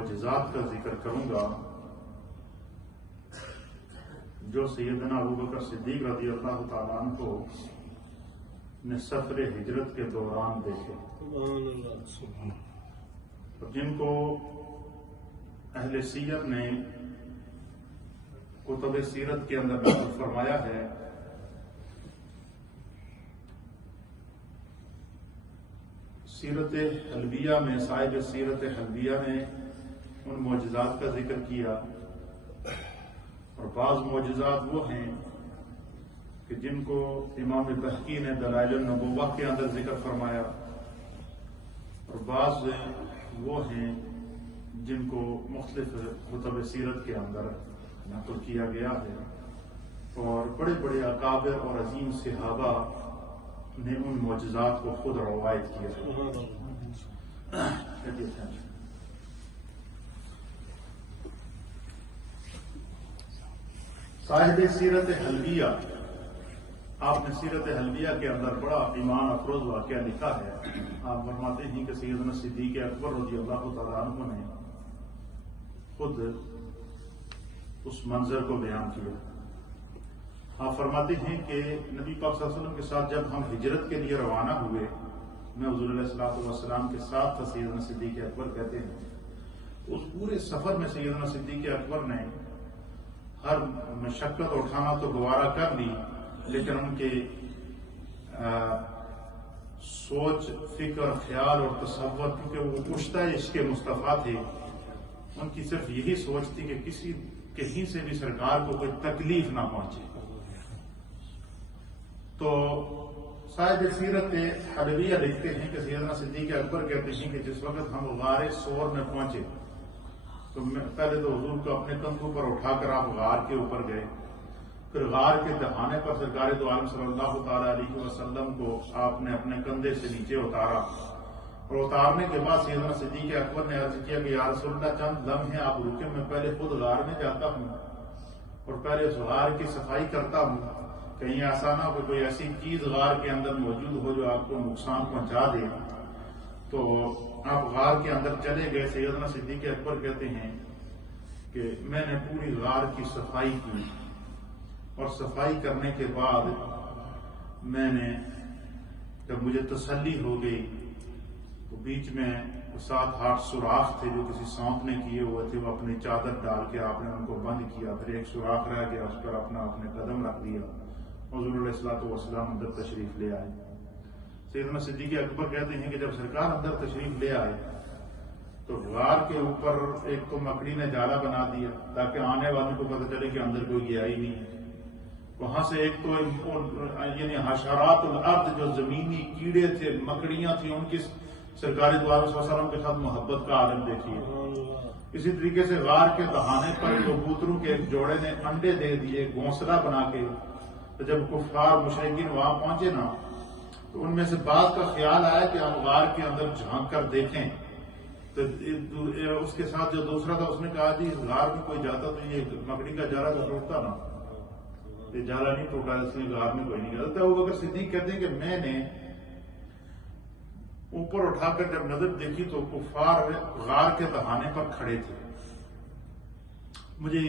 معجزات کا ذکر کروں گا جو سیدنا ابوبکر صدیق رضی اللہ تعالیٰ عنہ کو نے سفر ہجرت کے دوران دیکھے، اور جن کو اہل سیرت نے کتب سیرت کے اندر نقل فرمایا ہے۔ سیرت حلبیہ میں صاحب سیرت حلبیہ نے ان معجزات کا ذکر کیا، اور بعض معجزات وہ ہیں کہ جن کو امام بہقی نے دلائل النبوہ کے اندر ذکر فرمایا، اور بعض وہ ہیں جن کو مختلف کتب سیرت کے اندر نقل کیا گیا ہے، اور بڑے بڑے اکابر اور عظیم صحابہ نے ان معجزات کو خود روایت کیا ہے۔ صاحب سیرت حلبیہ، آپ نے سیرت حلبیہ کے اندر بڑا ایمان افروز واقعہ لکھا ہے۔ آپ فرماتے ہیں کہ سیدنا صدیق اکبر رضی اللہ تعالیٰ عنہ نے خود اس منظر کو بیان کیا۔ آپ فرماتے ہیں کہ نبی پاک صلی اللہ علیہ وسلم کے ساتھ جب ہم ہجرت کے لیے روانہ ہوئے، میں حضور علیہ الصلوۃ والسلام کے ساتھ تھا، سیدنا صدیق اکبر کہتے ہیں، تو اس پورے سفر میں سیدنا صدیق اکبر نے ہر مشقت اٹھانا تو گوارا کر لی، لیکن ان کے سوچ، فکر، خیال اور تصور، کیونکہ وہ پشتہ عشق مصطفیٰ تھے، ان کی صرف یہی سوچ تھی کہ کہیں سے بھی سرکار کو کوئی تکلیف نہ پہنچے۔ تو صاحب سیرت حلبیہ لکھتے ہیں کہ سیدنا صدیق اکبر کہتے ہیں کہ جس وقت ہم غار سور میں پہنچے تو پہلے تو حضور کو اپنے کندھوں پر اٹھا کر آپ غار کے اوپر گئے، پھر غار کے دہانے پر سرکار دو عالم صلی اللہ تعالی علیہ وسلم کو آپ نے اپنے کندھے سے نیچے اتارا، اور اتارنے کے بعد سیدنا صدیق اکبر نے عرض کیا کہ یا رسول اللہ چند لمحے آپ رکے، میں پہلے خود غار میں جاتا ہوں اور پہلے اس غار کی صفائی کرتا ہوں، کہیں ایسا نہ ہو کہ کوئی ایسی چیز غار کے اندر موجود ہو جو آپ کو نقصان پہنچا دے۔ تو آپ غار کے اندر چلے گئے۔ سیدنا صدیق اکبر کہتے ہیں کہ میں نے پوری غار کی صفائی کی، اور صفائی کرنے کے بعد میں نے جب مجھے تسلی ہو گئی تو بیچ میں 7-8 سوراخ تھے جو کسی سانپ نے کیے ہوئے تھے، وہ اپنی چادر ڈال کے آپ نے ان کو بند کیا، پھر ایک سوراخ رہ گیا، اس پر اپنے قدم رکھ دیا، حضور علیہ الصلوۃ والسلام اندر تشریف لے آئے۔ سیدنا صدیق اکبر کہتے ہیں کہ جب سرکار اندر تشریف لے آئے تو غار کے اوپر ایک تو مکڑی نے جالا بنا دیا تاکہ آنے والوں کو پتہ چلے کہ اندر کوئی گیا ہی نہیں ہے۔ وہاں سے ایک تو یعنی حشرات الارض، جو زمینی کیڑے تھے، مکڑیاں تھیں، ان کی سرکار دو عالم صلی اللہ علیہ وسلم کے ساتھ محبت کا عالم دیکھیے۔ اسی طریقے سے غار کے دہانے پر کبوتروں کے ایک جوڑے نے انڈے دے دیے گھونسلہ بنا کے، تو جب کفار مشرکین وہاں پہنچے نا تو ان میں سے بعض کا خیال آیا کہ ہم غار کے اندر جھانک کر دیکھیں، تو اس کے ساتھ جو دوسرا تھا اس نے کہا جی اس غار میں کوئی جاتا تو یہ مکڑی کا جالا تو ٹوٹتا نا، یہ جالا نہیں ٹوٹا، اس لیے غار میں کوئی نہیں جاتا۔ ابوبکر صدیق کہتے ہیں کہ میں نے اوپر اٹھا کر جب نظر دیکھی تو کفار غار کے دہانے پر کھڑے تھے۔ مجھے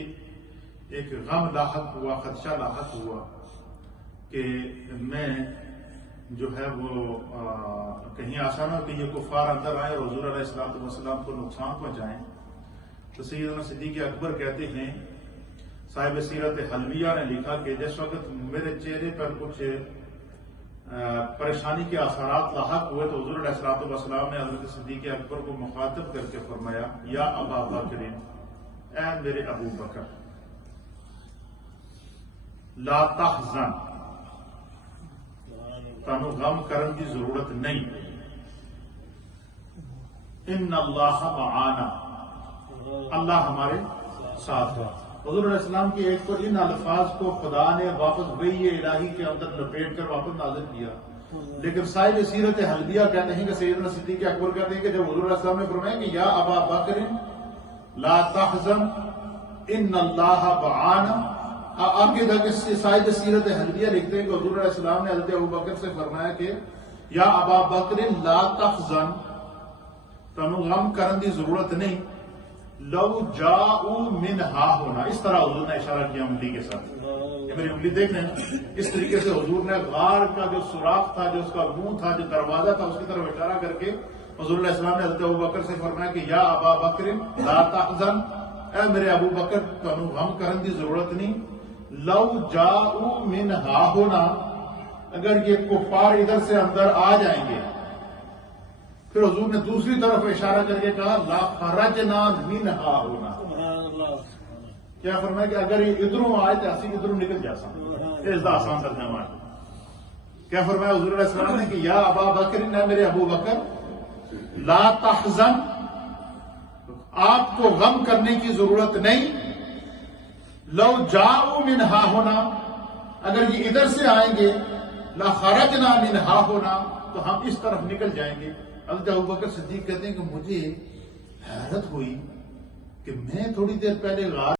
ایک غم لاحق ہوا، خدشہ لاحق ہوا کہ میں جو ہے وہ کہیں آسان ہو کہ یہ کفار اندر آئے اور حضور علیہ الصلوۃ والسلام کو نقصان پہنچائیں۔ تو سیدنا صدیق اکبر کہتے ہیں، صاحب سیرت حلبیہ نے لکھا کہ جس وقت میرے چہرے پر کچھ پریشانی کے اثرات لاحق ہوئے تو حضور علیہ الصلوۃ والسلام نے حضرت صدیق اکبر کو مخاطب کر کے فرمایا، یا ابا بکر، اے میرے ابو بکر، لا تحزن، تنو غم کرن کی ضرورت نہیں، ان اللہ معانا، اللہ ہمارے ساتھ ہے۔ حضور علیہ السلام کے ایک تو ان الفاظ کو خدا نے واپس وحی الہی کے اندر لپیٹ کر واپس نازل کیا، لیکن صاحب سیرت حلبیہ کہتے ہیں کہ سیدنا صدیق اکبر کہتے ہیں کہ جب حضور علیہ السلام نے فرمایا کہ یا ابا بکر لا تحزن ان اللہ معانا، آگے جا کے صاحب سیرت حلبیہ لکھتے ہیں کہ حضور علیہ السلام نے حضرت ابوبکر سے فرمایا کہ یا ابا بکر لا تحزن، تنو غم کرن دی ضرورت نہیں، لو جاؤ من ہا ہونا، اس طرح حضور نے اشارہ کیا انگلی کے ساتھ. یہ میری انگلی دیکھ رہے ہیں، اس طریقے سے حضور نے غار کا جو سوراخ تھا، جو اس کا منہ تھا، جو دروازہ تھا، اس کی طرف اشارہ کر کے حضور علیہ السلام نے حضرت ابوبکر سے فرمایا کہ یا ابا بکر لا تحزن، اے میرے ابو بکر تنو غم کرن دی ضرورت نہیں. لو جاؤ من ہا ہونا، اگر یہ کفار ادھر سے اندر آ جائیں گے. پھر حضور نے دوسری طرف اشارہ کر کے کہا لا خرجنا منہا ہونا. کیا فرمایا کہ اگر یہ ادھروں آئے تو اسی ادھروں نکل جا سکتے، اس دا آسان ترجمہ ہے. کیا فرمایا حضور علیہ السلام نے کہ یا ابا بکر، نہ میرے ابو بکر، لا تحزن، آپ کو غم کرنے کی ضرورت نہیں. لو جاؤ منہا ہونا، اگر یہ ادھر سے آئیں گے، لا خرجنا منہا ہونا، تو ہم اس طرف نکل جائیں گے. حضرت ابوبکر صدیق کہتے ہیں کہ مجھے حیرت ہوئی کہ میں تھوڑی دیر پہلے غار